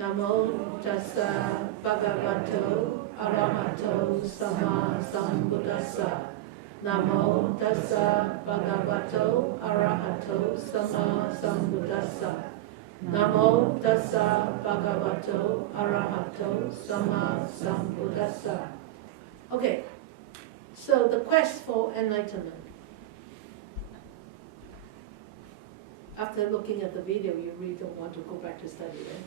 Namo tassa bhagavato arahato sama sambuddhassa. Namo tassa bhagavato arahato sama sambuddhassa. Namo tassa bhagavato arahato sama sambuddhassa. Okay, so the quest for enlightenment. After looking at the video, you really don't want to go back to study, right?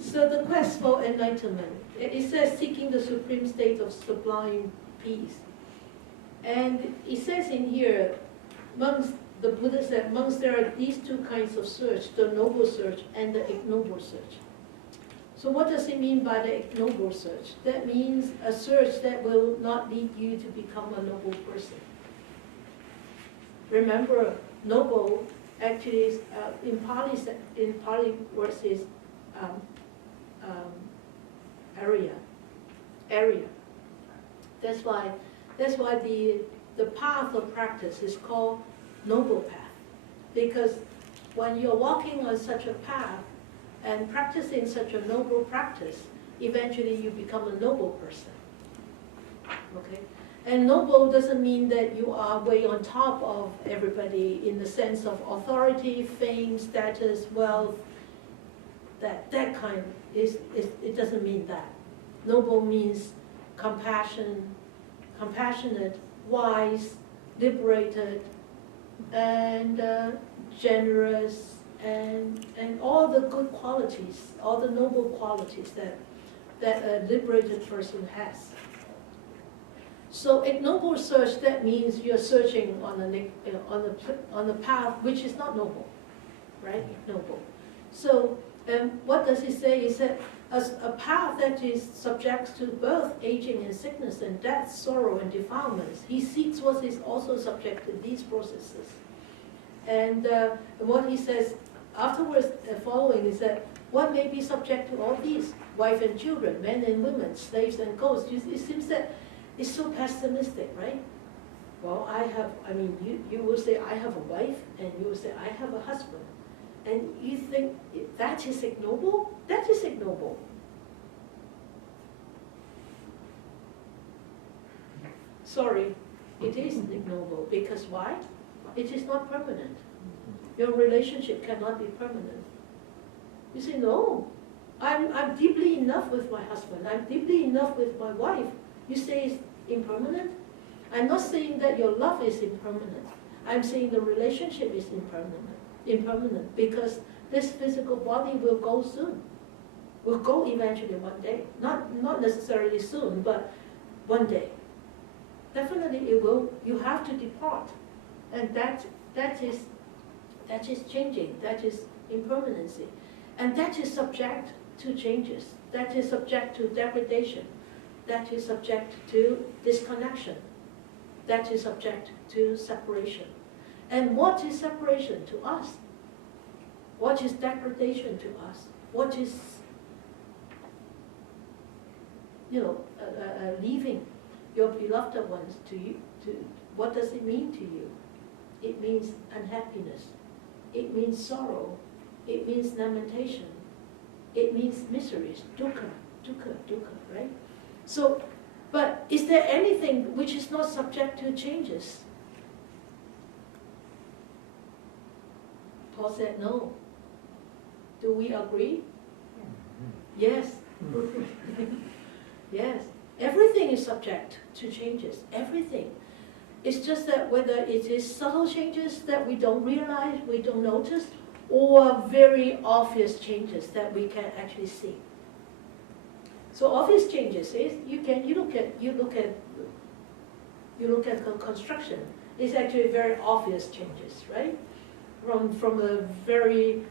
So the quest for enlightenment, it says seeking the supreme state of sublime peace. And it says in here, amongst the Buddha said, amongst there are these two kinds of search, the noble search and the ignoble search. So what does it mean by the ignoble search? That means a search that will not lead you to become a noble person. Remember, noble actually is, in Pali words is area. That's why the path of practice is called noble path, because when you're walking on such a path and practicing such a noble practice, eventually you become a noble person. Okay? And noble doesn't mean that you are way on top of everybody in the sense of authority, fame, status, wealth. That kind it doesn't mean that. Noble means compassionate, wise, liberated, and generous, and all the good qualities, all the noble qualities that a liberated person has. So ignoble search, that means you're searching on a path which is not noble, right? Ignoble. So what does he say? He said, as a path that is subject to birth, aging, and sickness, and death, sorrow, and defilements, he seeks what is also subject to these processes. And what he says afterwards, following, is that what may be subject to all these? Wife and children, men and women, slaves and ghosts. It seems that it's so pessimistic, right? Well, you will say, I have a wife, and you will say, I have a husband. And you think, that is ignoble? That is ignoble. Sorry, it is ignoble, because why? It is not permanent. Your relationship cannot be permanent. You say, no, I'm deeply enough with my husband, I'm deeply enough with my wife. You say it's impermanent? I'm not saying that your love is impermanent. I'm saying the relationship is impermanent, because this physical body will go soon. Will go eventually one day. Not necessarily soon, but one day. Definitely it will. You have to depart. And that is changing. That is impermanency. And that is subject to changes. That is subject to degradation. That is subject to disconnection. That is subject to separation. And what is separation to us? What is degradation to us? What is, leaving your beloved ones to you? What does it mean to you? It means unhappiness. It means sorrow. It means lamentation. It means miseries, dukkha, right? So, but is there anything which is not subject to changes? Paul said no. Do we agree? Yes. Yes. Everything is subject to changes. Everything. It's just that whether it is subtle changes that we don't realize, we don't notice, or very obvious changes that we can actually see. So obvious changes is you look at construction. It's actually very obvious changes, right? From a very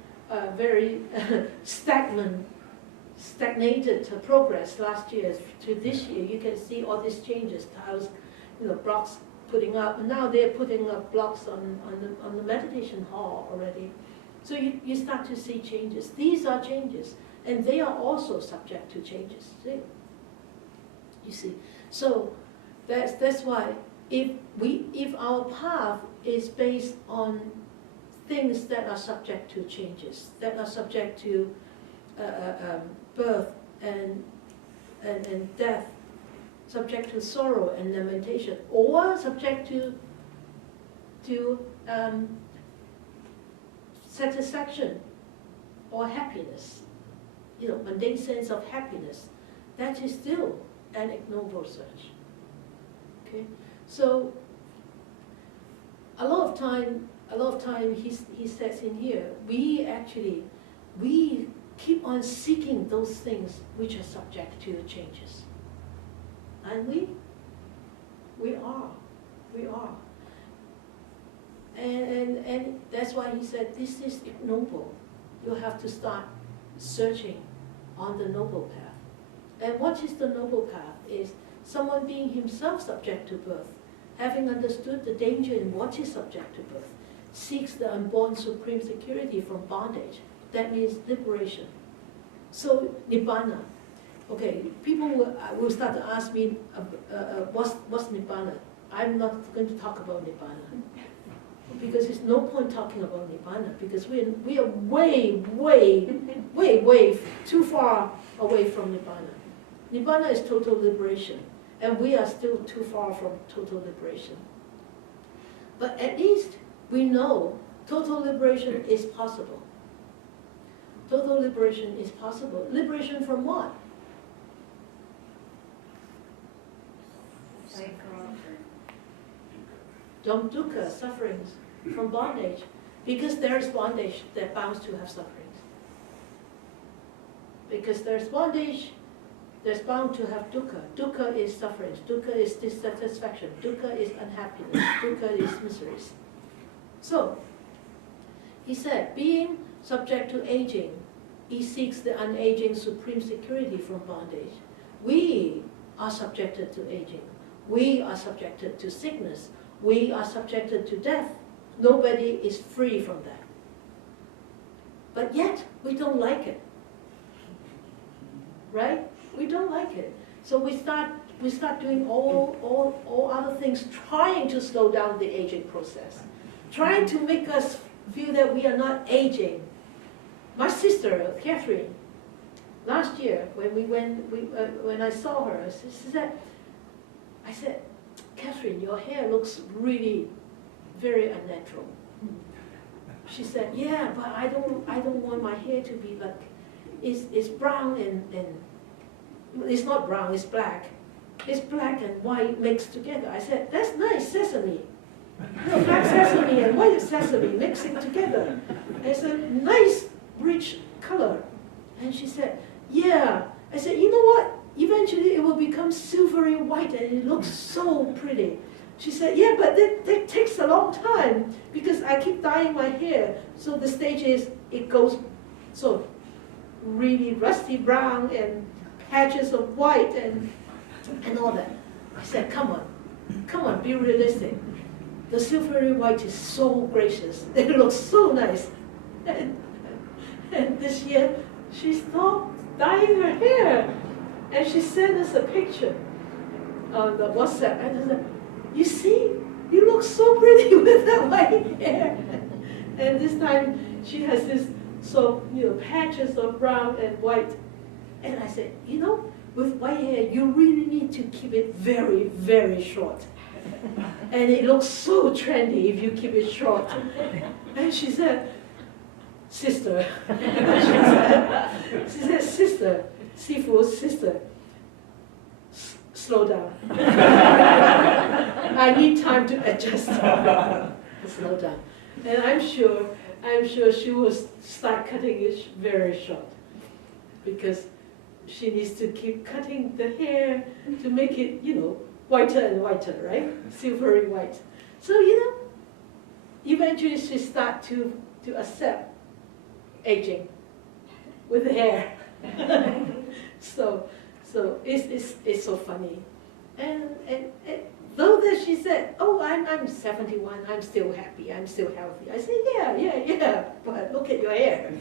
stagnated progress last year to this year, you can see all these changes. Tiles, blocks putting up, and now they're putting up blocks on the meditation hall already. So you start to see changes. These are changes, and they are also subject to changes. See? You see, so that's why if our path is based on things that are subject to changes, that are subject to birth and death, subject to sorrow and lamentation, or subject to satisfaction or happiness, mundane sense of happiness, that is still an ignoble search. Okay, so a lot of time he says in here, we keep on seeking those things which are subject to changes. And we are. And that's why he said this is ignoble. You have to start searching on the noble path. And what is the noble path? Is someone being himself subject to birth, having understood the danger in what is subject to birth, seeks the unborn supreme security from bondage. That means liberation. So Nibbana. Okay, people will start to ask me, what's Nibbana? I'm not going to talk about Nibbana. Because there's no point talking about Nibbana, because we are way too far away from Nibbana. Nibbana is total liberation, and we are still too far from total liberation. But at least we know total liberation is possible. Total liberation is possible. Liberation from what? From dukkha, sufferings, from bondage. Because there is bondage, that bound to have sufferings. Because there's bondage, there's bound to have dukkha. Dukkha is sufferings, dukkha is dissatisfaction, dukkha is unhappiness, dukkha is miseries. So, he said, being subject to aging, he seeks the unaging supreme security from bondage. We are subjected to aging. We are subjected to sickness. We are subjected to death. Nobody is free from that. But yet, we don't like it. Right? We don't like it. So we start doing all other things, trying to slow down the aging process, trying to make us feel that we are not aging. My sister, Catherine, last year when I saw her, I said, Catherine, your hair looks really very unnatural. She said, yeah, but I don't want my hair to be like, it's brown and it's not brown, it's black. It's black and white mixed together. I said, that's nice, sesame. Black sesame and white sesame mixing together. It's a nice, rich color. And she said, yeah. I said, you know what? Eventually it will become silvery white and it looks so pretty. She said, yeah, but that takes a long time because I keep dyeing my hair. So the stage is, it goes so really rusty brown and patches of white and all that. I said, come on, be realistic. The silvery white is so gracious. It looks so nice. And this year, she stopped dyeing her hair. And she sent us a picture on the WhatsApp. And I said, you see, you look so pretty with that white hair. And this time, she has this patches of brown and white. And I said, with white hair, you really need to keep it very, very short. And it looks so trendy if you keep it short. And she said, sister. She said, sister, Sifu, sister, slow down. I need time to adjust. Slow down. And I'm sure she will start cutting it very short because she needs to keep cutting the hair to make it, whiter and whiter, right? Silvery white. So, eventually she start to accept aging with the hair. So it's so funny. And though that she said, oh, I'm 71, I'm still happy, I'm still healthy. I said, yeah, but look at your hair.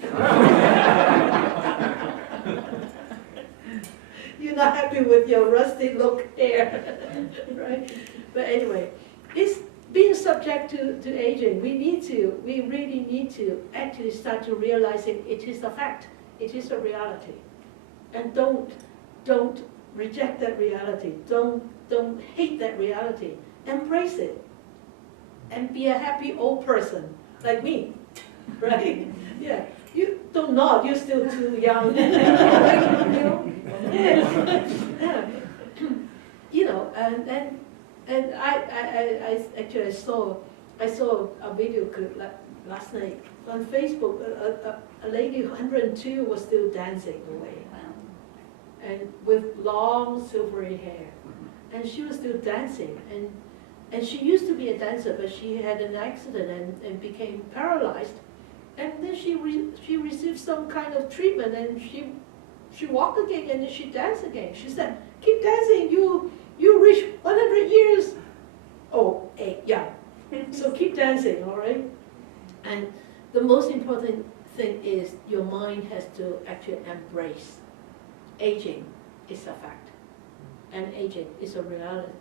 You're not happy with your rusty look hair, right? But anyway, being subject to aging, we really need to actually start to realizing it is a fact, it is a reality. And don't reject that reality, don't hate that reality, embrace it. And be a happy old person, like me, right? Yeah, you don't nod, you're still too young. You know, and I actually saw a video clip last night on Facebook. A lady 102 was still dancing away, and with long silvery hair, and she was still dancing. And she used to be a dancer, but she had an accident and became paralyzed. And then she received some kind of treatment, and she walked again, and then she danced again. She said, "Keep dancing, you reach 100 years." Oh, yeah. So keep dancing, all right? And the most important thing is your mind has to actually embrace aging is a fact, and aging is a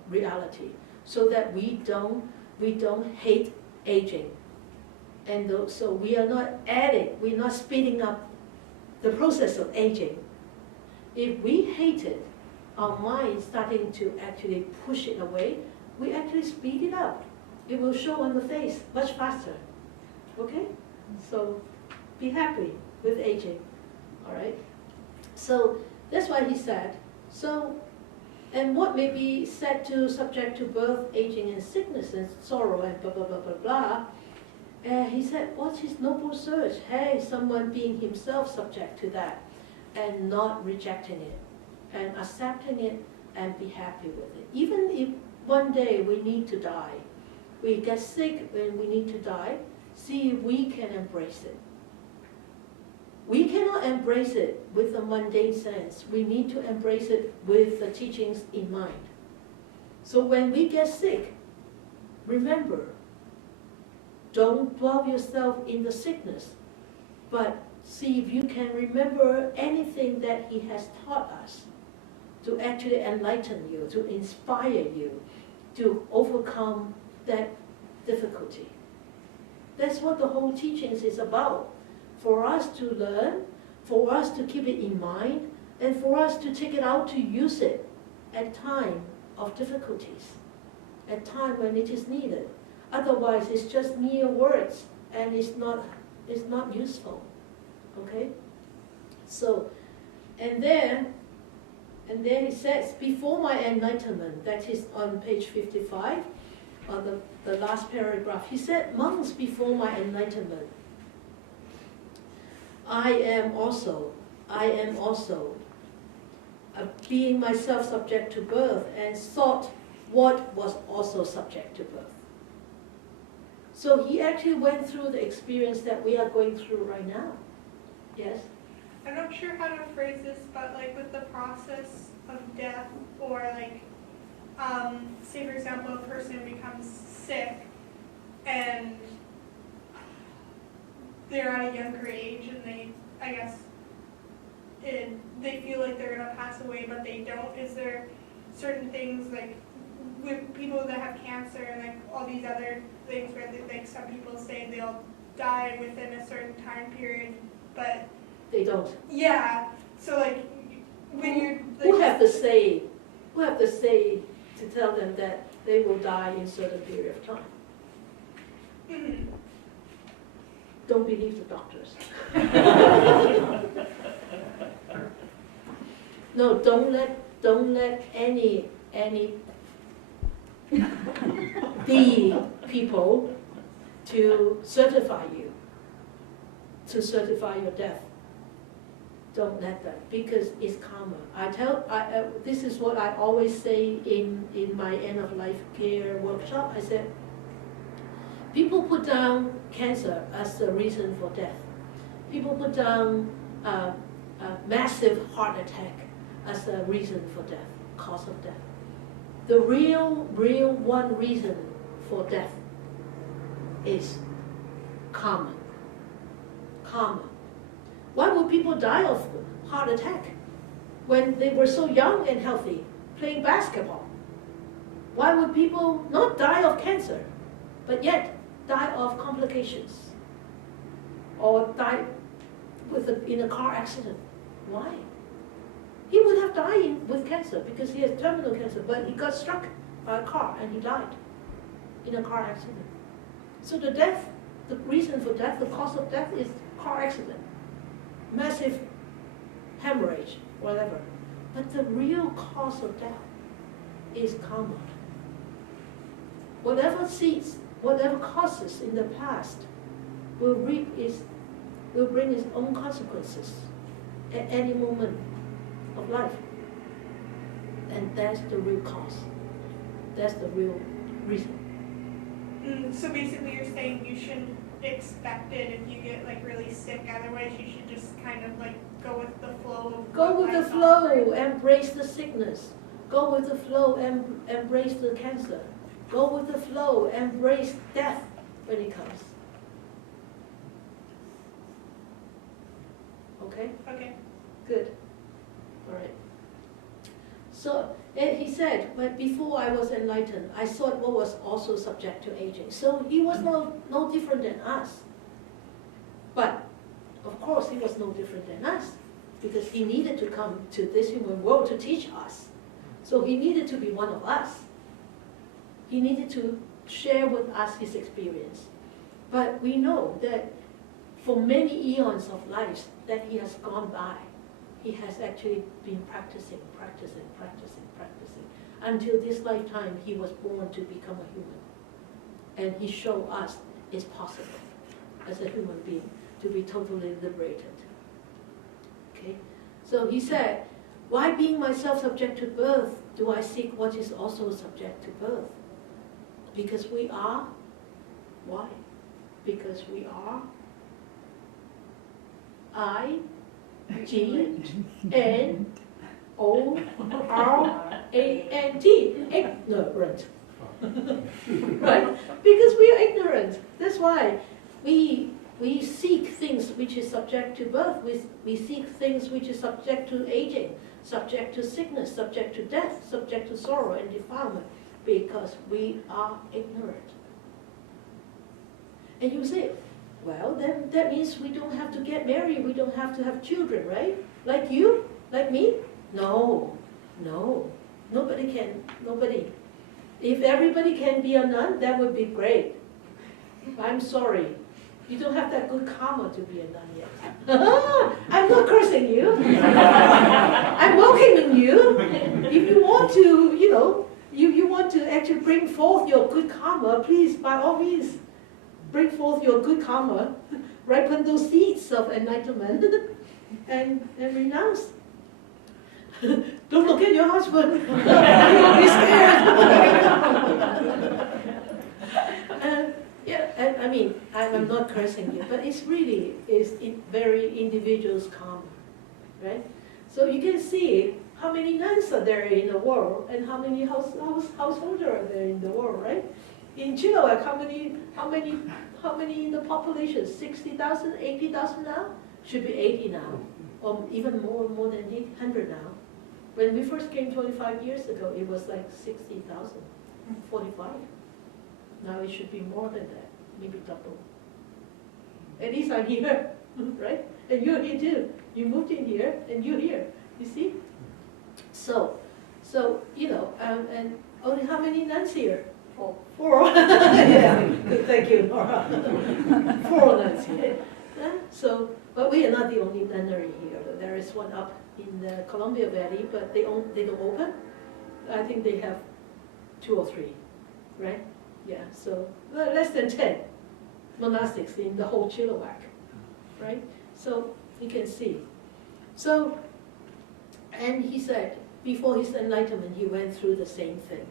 reality. So that we don't hate aging, and so we are not adding, we're not speeding up the process of aging. If we hate it, our mind starting to actually push it away, we actually speed it up. It will show on the face much faster. Okay? So be happy with aging. All right? So that's why he said, and what may be said to subject to birth, aging, and sickness, and sorrow, and blah, blah, blah, blah, blah. He said, what's his noble search? Hey, someone being himself subject to that, and not rejecting it, and accepting it, and be happy with it. Even if one day we need to die, we get sick and we need to die, see if we can embrace it. We cannot embrace it with a mundane sense. We need to embrace it with the teachings in mind. So when we get sick, remember, don't dwell yourself in the sickness, but see if you can remember anything that he has taught us to actually enlighten you, to inspire you, to overcome that difficulty. That's what the whole teachings is about. For us to learn, for us to keep it in mind, and for us to take it out to use it at time of difficulties, at time when it is needed. Otherwise, it's just mere words, and it's not useful. Okay? So, and then he says, before my enlightenment, that is on page 55, on the last paragraph, he said, monks, before my enlightenment, I am also, being myself subject to birth, and sought what was also subject to birth. So he actually went through the experience that we are going through right now. Yes? I'm not sure how to phrase this, but like with the process of death, or like, say for example, a person becomes sick and they're at a younger age and they feel like they're going to pass away, but they don't. Is there certain things, like with people that have cancer and like all these other things where like some people say they'll die within a certain time period, but they don't. Yeah. So like when you're like, who have the say to tell them that they will die in a certain period of time? Mm-hmm. Don't believe the doctors. No, don't let any the people to certify your death. Don't let them, because it's karma. This is what I always say in my end of life care workshop. I said, people put down cancer as the reason for death. People put down a massive heart attack as the reason for death, cause of death. The real one reason for death is karma. Karma. Why would people die of heart attack when they were so young and healthy, playing basketball? Why would people not die of cancer? but yet die of complications or die in a car accident. Why? He would have died with cancer because he has terminal cancer, but he got struck by a car and he died in a car accident. So the reason for death, the cause of death is car accident, massive hemorrhage, whatever. But the real cause of death is karma. Whatever seeds, whatever causes in the past will bring its own consequences at any moment of life. And that's the real cause. That's the real reason. So basically you're saying you shouldn't expect it if you get like really sick, otherwise you should just kind of like go with the flow of Go with the flow, embrace the sickness. Go with the flow, embrace the cancer. Go with the flow, embrace death when it comes. Okay? Okay. Good. All right. So, and he said, but before I was enlightened, I thought what was also subject to aging. So he was no different than us. But, of course, he was no different than us because he needed to come to this human world to teach us. So he needed to be one of us. He needed to share with us his experience. But we know that for many eons of lives that he has gone by, he has actually been practicing, until this lifetime he was born to become a human. And he showed us it's possible as a human being to be totally liberated. Okay? So he said, why being myself subject to birth do I seek what is also subject to birth? Because we are. Why? Because we are I-G-N-O-R-A-N-T. Ignorant. Right? Because we are ignorant. That's why we seek things which is subject to birth. We seek things which is subject to aging, subject to sickness, subject to death, subject to sorrow and defilement, because we are ignorant. And you say, well, then that means we don't have to get married, we don't have to have children, right? Like you, like me? No. Nobody can. If everybody can be a nun, that would be great. I'm sorry. You don't have that good karma to be a nun yet. I'm not cursing you. I'm welcoming you. If you want to, you want to actually bring forth your good karma, please, by all means, bring forth your good karma, ripen those seeds of enlightenment, and renounce. Don't look at your husband. You'll be scared. I'm not cursing you, but it's really very individual's karma, right? So you can see how many nuns are there in the world, and how many householders are there in the world, right? In Chilliwack, how many in the population? 60,000, 80,000 now? Should be 80 now, or even more than 800 now. When we first came 25 years ago, it was like 60,000, 45. Now it should be more than that, maybe double. At least I'm here, right? And you're here too. You moved in here, and you're here. You see? So and only how many nuns here? Four. Yeah. Thank you, Nora. 4 nuns here. But we are not the only nunnery here. There is one up in the Columbia Valley, but they don't open. I think they have 2 or 3, right? Yeah. So less than 10 monastics in the whole Chilliwack, right? So you can see. So, and he said, before his enlightenment, he went through the same thing.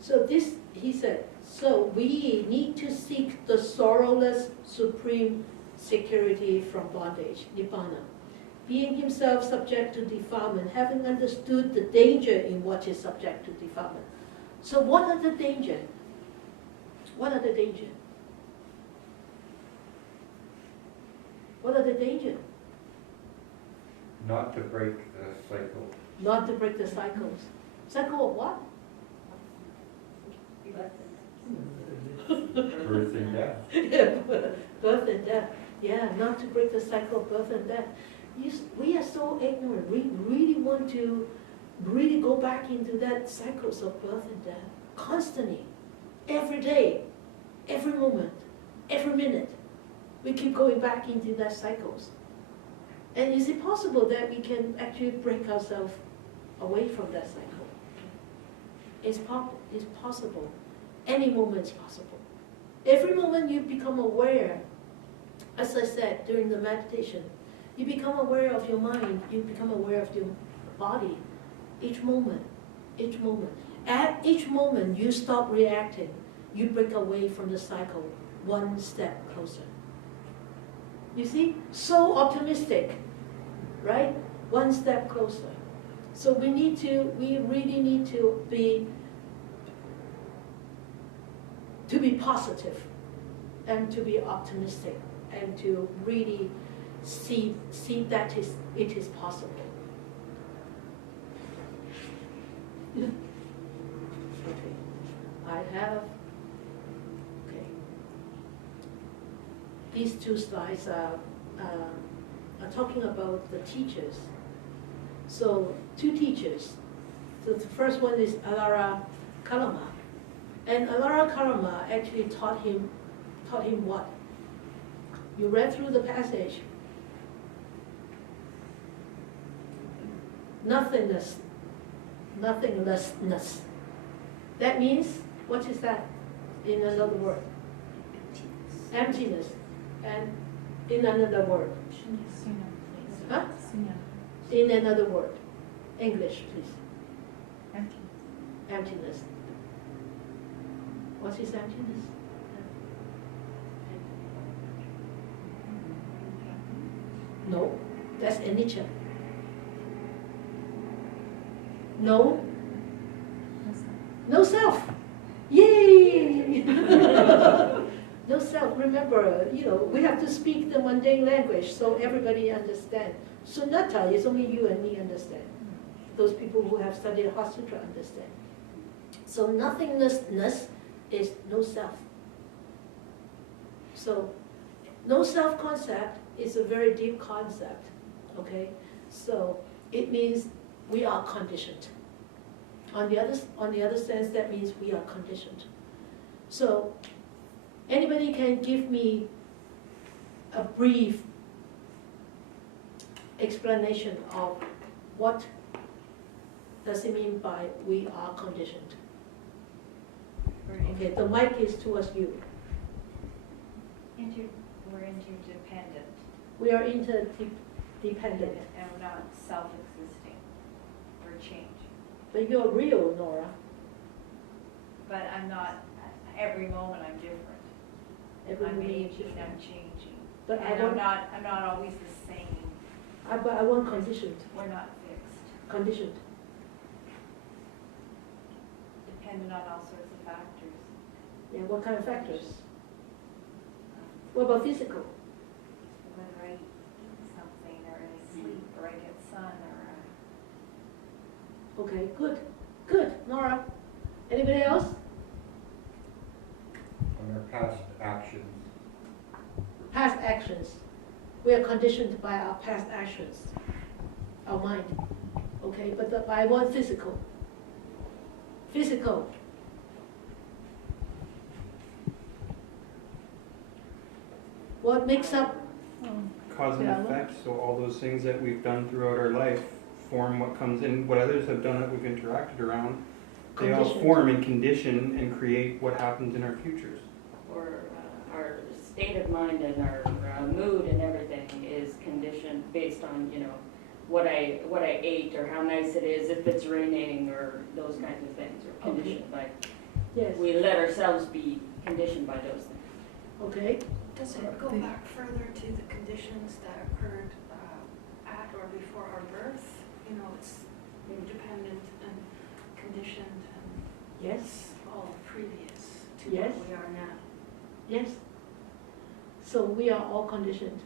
So he said, so we need to seek the sorrowless supreme security from bondage, Nibbana. Being himself subject to defilement, having understood the danger in what is subject to defilement. So what are the danger? What are the danger? What are the danger? Not to break the cycle. Not to break the cycles. Cycle of what? Birth and death. Birth and death. Yeah, not to break the cycle of birth and death. We are so ignorant. We really want to really go back into that cycles of birth and death constantly, every day, every moment, every minute. We keep going back into that cycles. And is it possible that we can actually break ourselves away from that cycle? It's possible. Any moment is possible. Every moment you become aware, as I said during the meditation, you become aware of your mind, you become aware of your body, each moment. At each moment you stop reacting, you break away from the cycle one step closer. You see, so optimistic, right? One step closer. So we really need to be positive and to be optimistic and to really see that it is possible. Okay, these two slides are talking about the teachers. So two teachers. So the first one is Alara Kalama. And Alara Kalama actually taught him what? You read through the passage. Nothingness. Nothinglessness. That means, what is that in another word? Emptiness. And in another word. Huh? In another word. English, please. Emptiness. What is emptiness? No, that's anicca. No. No self. Yay! No self. Remember, we have to speak the mundane language so everybody understands. Sunatta is only you and me understand. Those people who have studied Heart Sutra understand. So nothingnessness is no self. So no self concept is a very deep concept. Okay? So it means we are conditioned. On the other sense, that means we are conditioned. So anybody can give me a brief explanation of what does it mean by we are conditioned? Okay, the mic is towards you. We're interdependent. We are interdependent. And we're not self-existing. We're change. But you're real, Nora. But I'm not, every moment I'm different. Every I'm moment aging, different. I'm changing. But And I'm not always the same. But I want conditioned. We're not fixed. Conditioned. Dependent on all sorts of factors. Yeah, what kind of factors? What about physical? Whether I eat something, or I sleep, or I get sun, or Okay, good. Good, Nora. Anybody else? On our past actions. Past actions. We are conditioned by our past actions, our mind. Okay, but I want physical. Physical. What makes up? Cause and Yeah. effect, so all those things that we've done throughout our life form what comes in, what others have done that we've interacted around. They all Conditioned. form and condition and create what happens in our futures. Or our state of mind and our mood and everything is conditioned based on, what I ate or how nice it is, if it's raining or those kinds of things, or conditioned by, Yes. we let ourselves be conditioned by those things. Okay. Does it go back further to the conditions that occurred at or before our birth? It's dependent and conditioned and Yes. all previous to Yes. what we are now. Yes. So we are all conditioned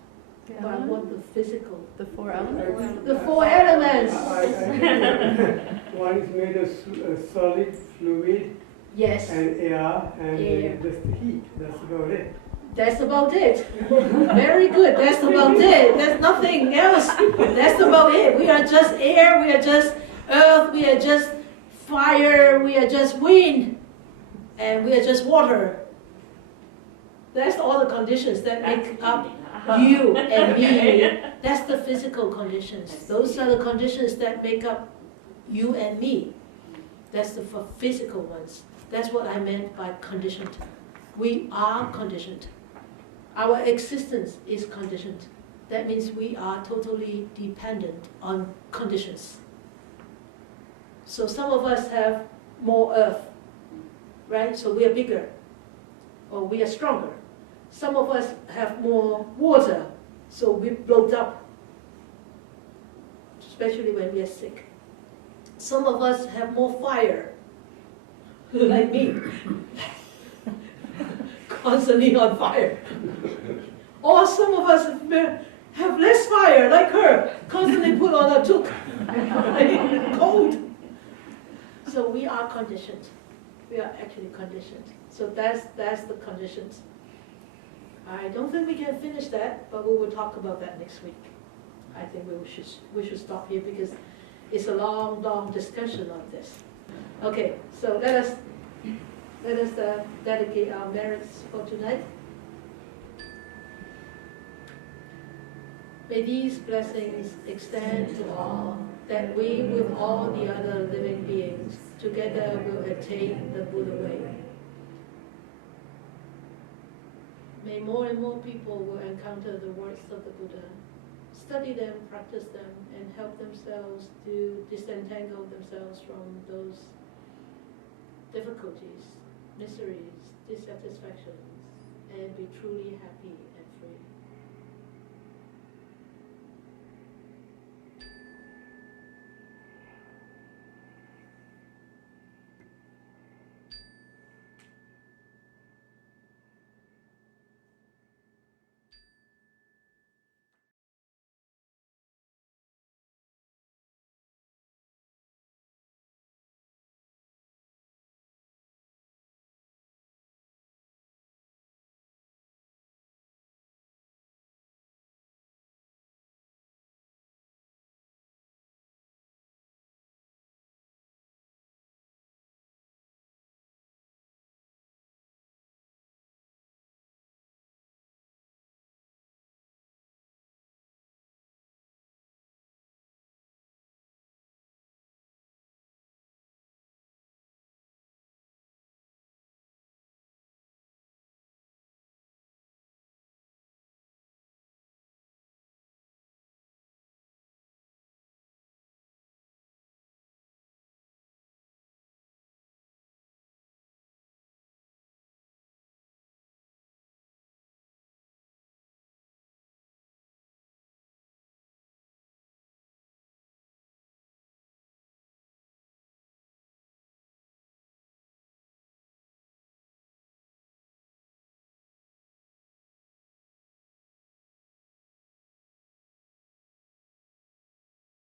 by what the physical. The 4 elements? The 4 elements. I think one is made of solid, fluid, Yes. and air and Air. just the heat. That's about it. That's about it. Very good. That's about it. There's nothing else. That's about it. We are just air. We are just earth. We are just fire. We are just wind. And we are just water. That's all the conditions that make up you and me. That's the physical conditions. Those are the conditions that make up you and me. That's the physical ones. That's what I meant by conditioned. We are conditioned. Our existence is conditioned. That means we are totally dependent on conditions. So some of us have more earth, right? So we are bigger, or we are stronger. Some of us have more water, so we bloat up, especially when we are sick. Some of us have more fire, like me, constantly on fire. Or some of us have less fire, like her, constantly put on a toque, cold. So we are conditioned. We are actually conditioned. So that's the conditions. I don't think we can finish that, but we will talk about that next week. I think we should stop here because it's a long discussion on this. Okay, so let us dedicate our merits for tonight. May these blessings extend to all, that we with all the other living beings together will attain the Buddha way. May more and more people will encounter the words of the Buddha, study them, practice them, and help themselves to disentangle themselves from those difficulties, miseries, dissatisfactions, and be truly happy and free.